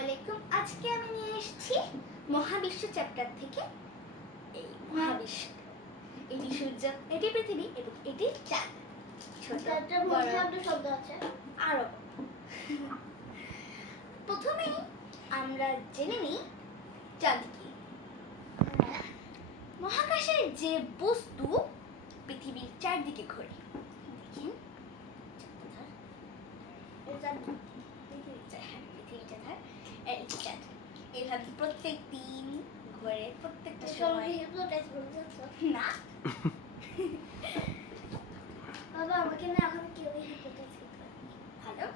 আলাইকুম। আজকে আমি নিয়ে এসেছি মহাবিশ্ব চ্যাপ্টার থেকে। এই মহাবিশ্ব, এটি সূর্য, এটি পৃথিবী এবং এটি চাঁদ। ছোট বড় শব্দ আছে আরো। প্রথমেই আমরা জেনে নিই চাঁদ কি। মহাকাশের যে বস্তু পৃথিবীর চারদিকে ঘোরে, দেখেন এইভাবে প্রত্যেক দিন ঘরে, প্রত্যেকটা সময় না বাবা আমাকে না এখন কেউ ভালো।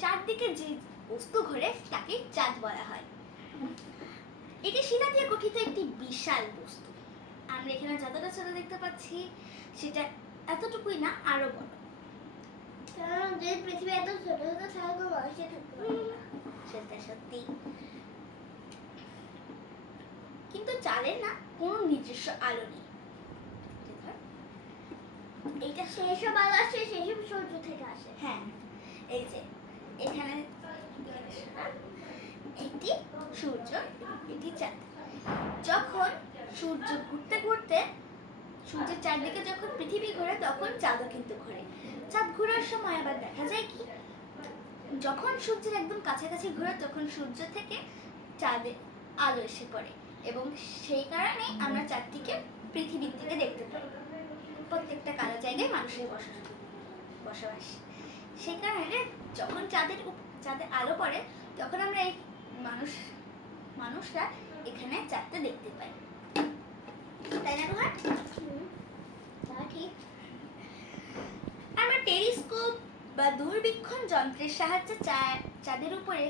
চারদিকে যে বস্তু ঘোরে তাকে চাঁদ বলা হয়। এটি শিলা দিয়ে গঠিত একটি বিশাল বস্তু। আমরা এখানে যতটা ছোট দেখতে পাচ্ছি সেটা এতটুকুই না, আরো বড়। কারণ যে পৃথিবী এত ছোট হতো তাহলে বয়সে থাকতে পারবে না, সেটা সত্যি। কিন্তু চাঁদের না কোনো নিজস্ব আলো নেই। এইটা সেসব আলো আসে, সেসব সূর্য থেকে আসে। হ্যাঁ, এই যে এখানে এটি সূর্য, এটি চাঁদ। যখন সূর্য ঘুরতে ঘুরতে সূর্যের চারদিকে যখন পৃথিবী ঘোরে তখন চাঁদও কিন্তু ঘোরে। চাঁদ ঘোরার সময় আবার দেখা যায় কি, যখন সূর্যের একদম কাছাকাছি ঘোরে তখন সূর্য থেকে চাঁদের আলো এসে পড়ে এবং সেই কারণে আমরা চাঁদটিকে পৃথিবীর থেকে দেখতে পাই। প্রত্যেকটা কালো জায়গায় মানুষের বসবাস। সেই কারণে যখন চাঁদের আলো পড়ে তখন আমরা এই মানুষরা এখানে চাঁদটা দেখতে পাই, তাই না রোহান? ঠিক। আমরা টেলিস্কোপ বা দূরবীক্ষণ যন্ত্রের সাহায্যে চাঁদের উপরে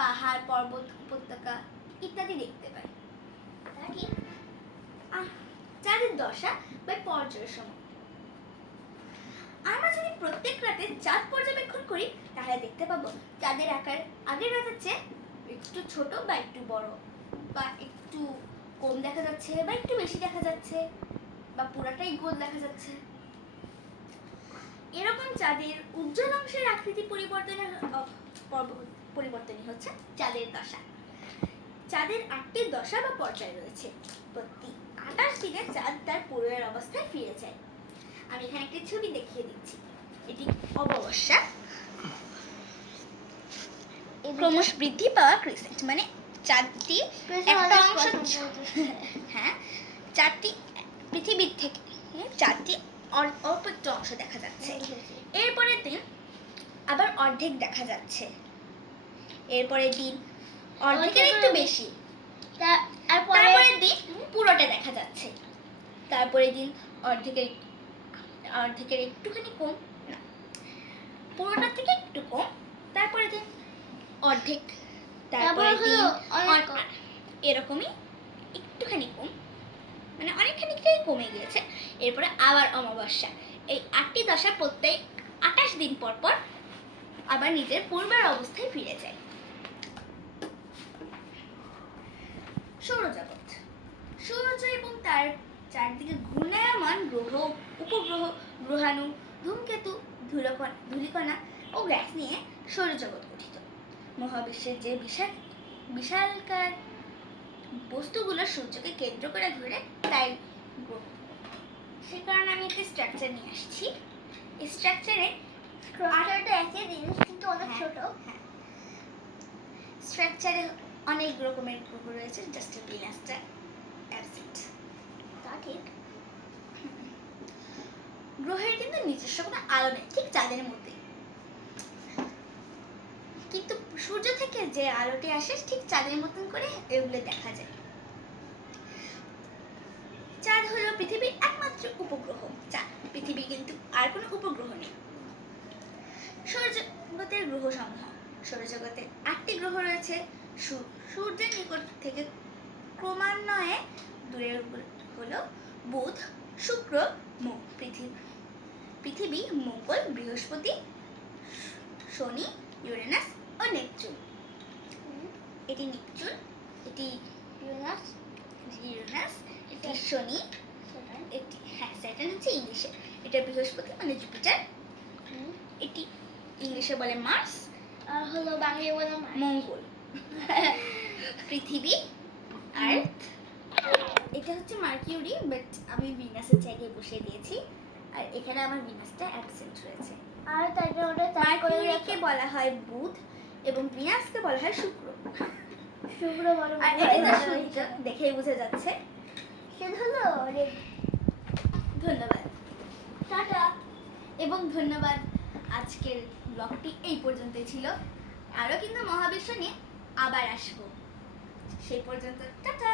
পাহাড়, পর্বত, উপত্যকা ইত্যাদি দেখতে পাই। ঠিক। চাঁদের দশা বা পর্যায়ের সময় আমরা যদি প্রত্যেক রাতে চাঁদ পর্যবেক্ষণ করি তাহলে দেখতে পাবো চাঁদের আকার আগের রাতের চেয়ে একটু ছোট বা একটু বড়, বা একটু কম দেখা যাচ্ছে বা একটু বেশি দেখা যাচ্ছে, বা পুরাটাই গোল দেখা যাচ্ছে। এরকম চাঁদের উজ্জ্বল অংশের আকৃতি পরিবর্তনই হচ্ছে চাঁদের দশা। চাঁদের 8টি দশা বা পর্যায় রয়েছে। প্রতি 28 দিনে চাঁদ তার পূর্বের অবস্থায় ফিরে যায়। আমি এখানে একটি ছবি দেখিয়ে দিচ্ছি। এটি অমাবস্যা, ক্রমশ বৃদ্ধি পাওয়া ক্রিসেন্ট, মানে চাঁদটি একটা অংশ, হ্যাঁ, চাঁদটি পৃথিবীর থেকে চাঁদটি অল্প একটু অংশ দেখা যাচ্ছে। এরপরের দিন আবার অর্ধেক দেখা যাচ্ছে। এরপরের দিন অর্ধেকের একটু বেশি, তারপরের দিন পুরোটা দেখা যাচ্ছে। তারপরের দিন অর্ধেকের একটুখানি কম, না পুরোটা থেকে একটু কম, তারপরের দিন অর্ধেক, তারপরের দিন এরকমই একটুখানি কম, মানে অনেকখানিটাই কমে গিয়েছে। এরপরে আবার অমাবস্যা। এই 8টি দশা প্রত্যেক 28 দিন পর পর আবার নিজের পূর্বের অবস্থায় ফিরে যায়। সৌরজগৎ, সূর্য এবং তার চারদিকে ঘূর্ণায়মান গ্রহ, উপগ্রহ, গ্রহাণু, ধূমকেতু, ধূলিকণা ও গ্যাস নিয়ে সৌরজগৎ গঠিত। মহাবিশ্বের যে বিশালকার বস্তুগুলো সূর্যকে কেন্দ্র করে ঘুরে তাই গ্রহ। সে কারণে আমি একটা স্ট্রাকচার নিয়ে আসছি। এই স্ট্রাকচারে একই জিনিস কিন্তু অনেক ছোট। হ্যাঁ, স্ট্রাকচারে অনেক রকমের গ্রহ রয়েছে, জাস্ট ভিনাসটা অ্যাবসেন্ট। তা ঠিক। গ্রহের কিন্তু নিজস্ব কোনো আলো নেই, ঠিক চাঁদের মধ্যে। কিন্তু সূর্য থেকে যে আলোটি আসে ঠিক চাঁদের মতন করে এগুলো দেখা যায়। চাঁদ হলো পৃথিবীর একমাত্র উপগ্রহ। পৃথিবী কিন্তু আর কোনো উপগ্রহ নেই। সৌরজগতের গ্রহ সমূহ, সৌরজগতে 8টি গ্রহ রয়েছে। সূর্যের নিকট থেকে ক্রমান্বয়ে দূরে হলো বুধ, শুক্র, পৃথিবী, মঙ্গল, বৃহস্পতি, শনি, ইউরেনাস ও নেপচুন। এটি নেপচুন, এটি ইউরেনাস, এটি শনি, এটি স্যাটার্ন হচ্ছে ইংলিশে, এটা বৃহস্পতি মানে জুপিটার, এটি ইংলিশে বলে মার্স, আর হলো বাংলায় বলে মঙ্গল। পৃথিবী, আর্থ, এটা হচ্ছে মার্কিউরি, বাট আমি ভিনাসের জায়গায় বসিয়ে দিয়েছি। আর এখানে আমার ভিনাসটা অ্যাবসেন্ট রয়েছে। আর তারপরে ওটা মার্কিউরিকে বলা হয় বুধ এবং ভিনাসকে বলা হয় শুক্র। শুক্র বড় আর এটা সূর্য, দেখেই বোঝা যাচ্ছে। শুধু হলো ধন্যবাদ টাটা। এবং ধন্যবাদ। আজকের ব্লগটি এই পর্যন্তই ছিল। আরও কিন্তু মহাবিশ্ব নিয়ে আবার আসবো। সেই পর্যন্ত টাটা।